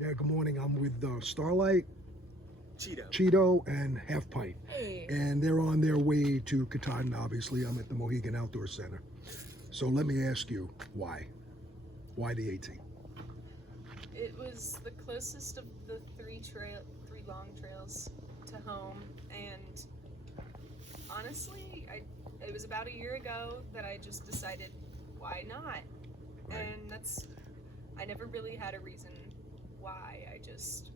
Yeah, good morning. I'm with Starlite, Cheeto. Cheeto and Half Pint. Hey. And they're on their way to Katahdin, obviously. I'm at the Mohician Outdoor Center. So let me ask you, why? Why the AT? It was the closest of the three long trails to home, and honestly, it was about a year ago that I just decided, why not? Right. And I never really had a reason why. I just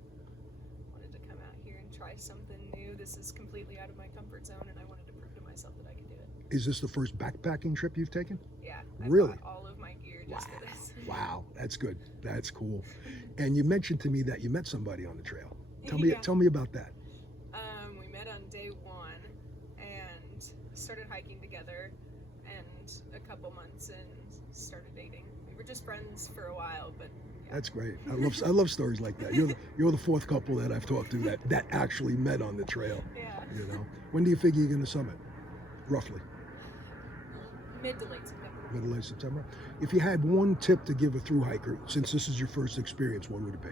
wanted to come out here and try something new. This is completely out of my comfort zone, and I wanted to prove to myself that I could do it. Is this the first backpacking trip you've taken? Yeah, Really? I bought all of my gear just for this. Wow, that's good. That's cool. And you mentioned to me that you met somebody on the trail. Tell Yeah. me about that. We met on day one and started hiking together, and a couple months in started dating. We were just friends for a while, but yeah. That's great. I love stories like that. You're the fourth couple that I've talked to that actually met on the trail. Yeah. You know, when do you figure you're going to summit? Roughly Mid to late September. middle late September. If you had one tip to give a thru hiker, since this is your first experience, what would it be?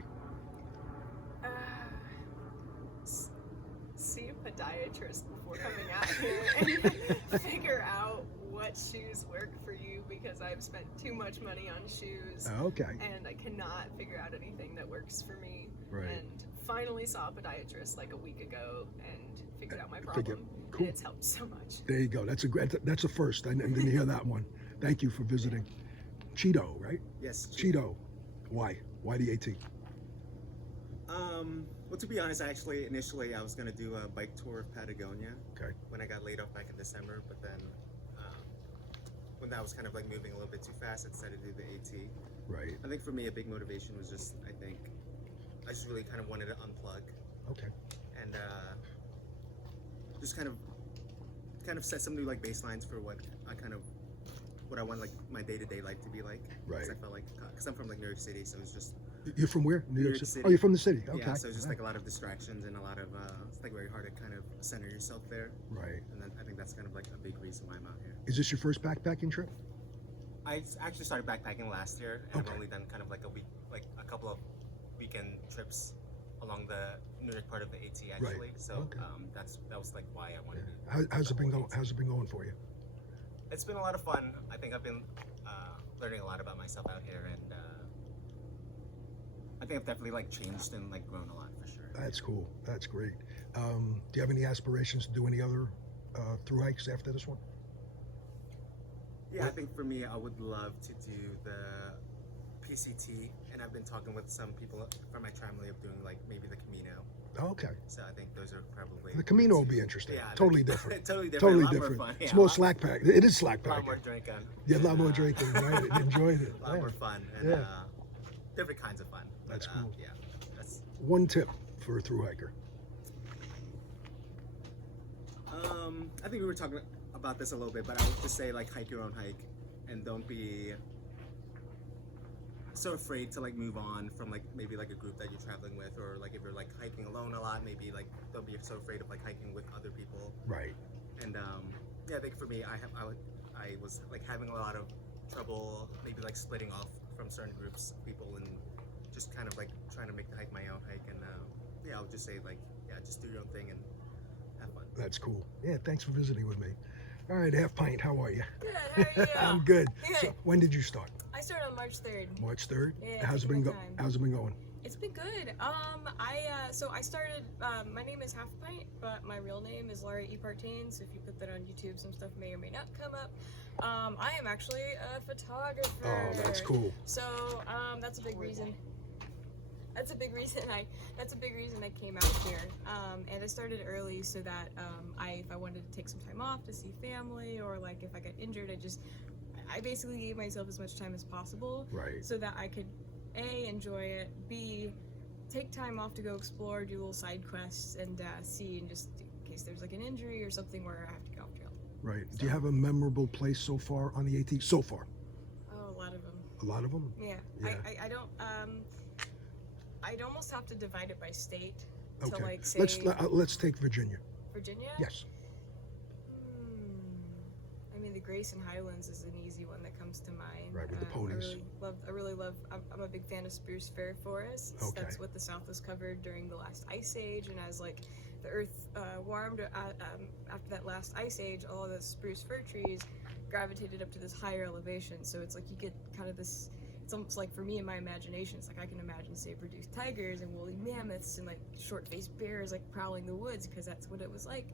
See a podiatrist before coming out here and figure out what shoes work for you, because I've spent too much money on shoes. Okay. And I cannot figure out anything that works for me. Right. And finally saw a podiatrist like a week ago and figured out my problem. Cool. And it's helped so much. There you go. That's a first. I didn't hear that one. Thank you for visiting. Cheeto, right? Yes. Cheeto. Why? Why the AT? Well, to be honest, initially I was gonna do a bike tour of Patagonia. Okay. When I got laid off back in December, but then when that was kind of like moving a little bit too fast, I decided to do the AT. Right. I think for me, a big motivation was just I just really kind of wanted to unplug Okay. and just kind of set some new like baselines for what I want like my day-to-day life to be like. Right. Because I felt like, because I'm from like New York City, so it's just You're from where? New York York City. City. Oh, you're from the city. Okay. yeah. So it's just like a lot of distractions and a lot of it's like very hard to kind of center yourself there. Right. And then I think that's kind of like a big reason why I'm out here. Is this your first backpacking trip? I actually started backpacking last year, and Okay. I've only done kind of like a couple of weekend trips along the New York part of the AT actually. Right. So Okay. that was like why I wanted to. How's it been going? How's it been going for you? It's been a lot of fun. I think I've been learning a lot about myself out here, and I think I've definitely like changed and like grown a lot for sure. That's cool. That's great. Do you have any aspirations to do any other thru hikes after this one? Yeah, I think for me, I would love to do the PCT, and I've been talking with some people from my family of doing like maybe the Camino. Okay. So I think those are probably The Camino will be interesting. Yeah, Totally different. totally different. Totally a lot different. More fun. Yeah, It's more a lot- slack pack. It is slack A lot packing. more drinking. Yeah, a lot more drinking. Right? Enjoyed it. A lot Yeah. more fun and Yeah. different kinds of fun. But, That's cool. Yeah, that's. One tip for a thru hiker. I think we were talking about this a little bit, but I would just say like hike your own hike, and don't be so afraid to like move on from like maybe like a group that you're traveling with, or like if you're like hiking alone a lot, maybe like don't be so afraid of like hiking with other people. Right. And yeah, I think for me, I was like having a lot of trouble maybe like splitting off from certain groups of people and just kind of like trying to make the hike my own hike. And yeah, I would just say like, yeah, just do your own thing and have fun. That's cool. Yeah, thanks for visiting with me. All right, Half Pint, how are you? Good, how are you? I'm good. Good. So, when did you start? I started on March 3rd. March 3rd? Yeah, How's it taking been my time. How's it been going? It's been good. I started, my name is Half Pint, but my real name is Laura E. Partain, so if you put that on YouTube, some stuff may or may not come up. I am actually a photographer. Oh, that's cool. So, that's a big reason. That's a big reason I came out here. And I started early so that if I wanted to take some time off to see family, or like if I got injured, I basically gave myself as much time as possible. Right. So that I could A, enjoy it, B, take time off to go explore, do little side quests, and see, and just in case there's like an injury or something where I have to get off trail. Right. Do you have a memorable place so far on the AT? So far? Oh, a lot of them. A lot of them? Yeah. Yeah. I don't, I'd almost have to divide it by state to Okay. like say Let's take Virginia. Virginia? Yes. I mean, the Grayson Highlands is an easy one that comes to mind. Right, with the ponies. I really love. I'm a big fan of spruce fir forests. Okay. That's what the South was covered during the last ice age, and as like the Earth warmed after that last ice age, all of the spruce fir trees gravitated up to this higher elevation. So it's like you get kind of this. It's almost like, for me, in my imagination, it's like I can imagine saber-toothed tigers and woolly mammoths and like short-faced bears like prowling the woods, because that's what it was like.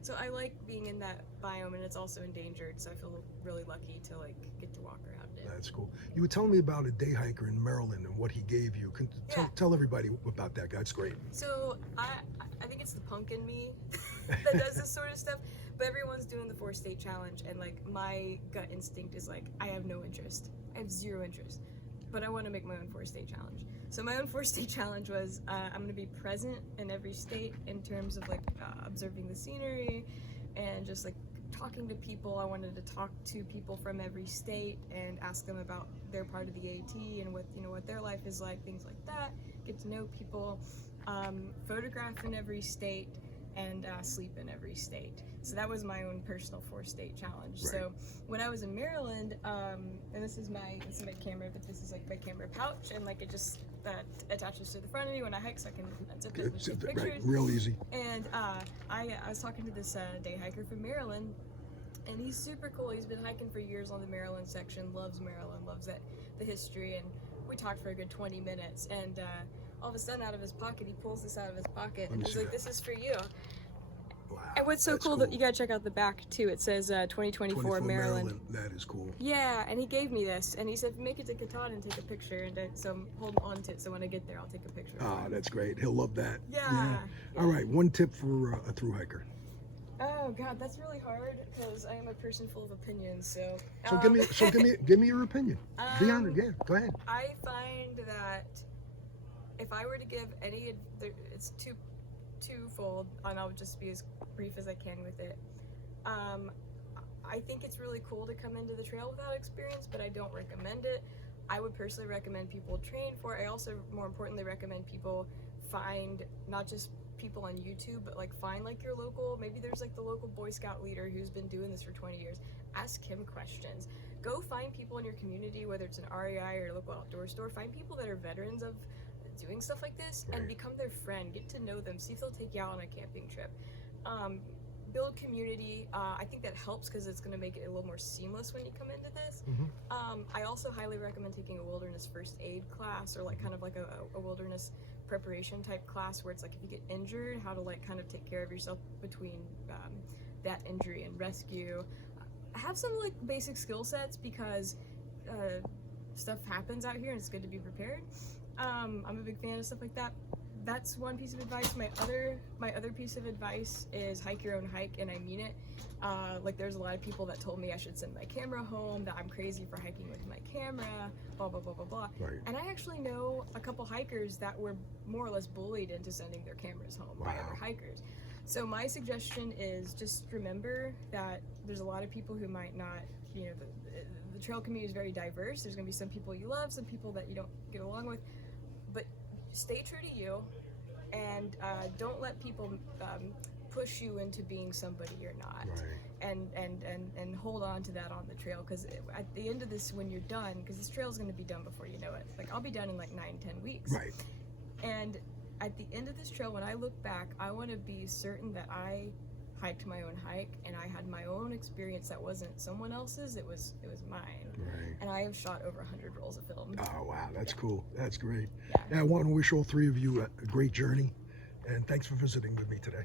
So I like being in that biome, and it's also endangered, so I feel really lucky to like get to walk around it. That's cool. You were telling me about a day hiker in Maryland and what he gave you. Tell everybody about that guy. It's great. So I think it's the punk in me that does this sort of stuff. But everyone's doing the 4-state challenge, and like my gut instinct is like, I have no interest. I have zero interest. But I want to make my own 4-state challenge. So my own 4-state challenge was I'm going to be present in every state in terms of like observing the scenery and just like talking to people. I wanted to talk to people from every state and ask them about their part of the AT and what their life is like, things like that. Get to know people, photograph in every state, and sleep in every state. So that was my own personal 4-state challenge. Right. So when I was in Maryland, and this is my camera, but this is like my camera pouch, and like it just attaches to the front of me when I hike, so I can unzip it and take pictures. Right, real easy. And I was talking to this day hiker from Maryland, and he's super cool. He's been hiking for years on the Maryland section, loves Maryland, loves the history, and we talked for a good 20 minutes, and all of a sudden, out of his pocket, he pulls this out of his pocket, and he's like, "This is for you." Wow, And what's so cool that you gotta check out the back too. It says 2024 Maryland. That is cool. Yeah, and he gave me this, and he said, "Make it to Katahdin and take a picture." And so I'm holding on to it, so when I get there, I'll take a picture. Ah, that's great. He'll love that. Yeah. All right, one tip for a thru hiker. Oh God, that's really hard because I am a person full of opinions. So. So give me your opinion. Be honest. Yeah, go ahead. I find that if I were to give any, it's twofold, and I'll just be as brief as I can with it. I think it's really cool to come into the trail without experience, but I don't recommend it. I would personally recommend people train for it. I also, more importantly, recommend people find not just people on YouTube, but like find like your local, maybe there's like the local Boy Scout leader who's been doing this for 20 years. Ask him questions. Go find people in your community, whether it's an REI or a local outdoor store. Find people that are veterans of doing stuff like this, and become their friend. Get to know them. See if they'll take you out on a camping trip. Build community. I think that helps because it's going to make it a little more seamless when you come into this. I also highly recommend taking a wilderness first aid class, or like kind of like a wilderness preparation type class, where it's like if you get injured, how to like kind of take care of yourself between that injury and rescue. Have some like basic skill sets, because stuff happens out here and it's good to be prepared. I'm a big fan of stuff like that. That's one piece of advice. My other piece of advice is hike your own hike, and I mean it. Like there's a lot of people that told me I should send my camera home, that I'm crazy for hiking with my camera, blah blah blah blah blah. Right. And I actually know a couple hikers that were more or less bullied into sending their cameras home by other hikers. So my suggestion is just remember that there's a lot of people who might not, the trail community is very diverse. There's going to be some people you love, some people that you don't get along with, but stay true to you, and don't let people push you into being somebody you're not. Right. And hold on to that on the trail, because at the end of this, when you're done, because this trail is going to be done before you know it. Like I'll be done in like 9-10 weeks. Right. And at the end of this trail, when I look back, I want to be certain that I hiked my own hike, and I had my own experience that wasn't someone else's, it was mine. Right. And I have shot over 100 rolls of film. Oh wow, that's cool. That's great. Yeah. I want to wish all three of you a great journey, and thanks for visiting with me today.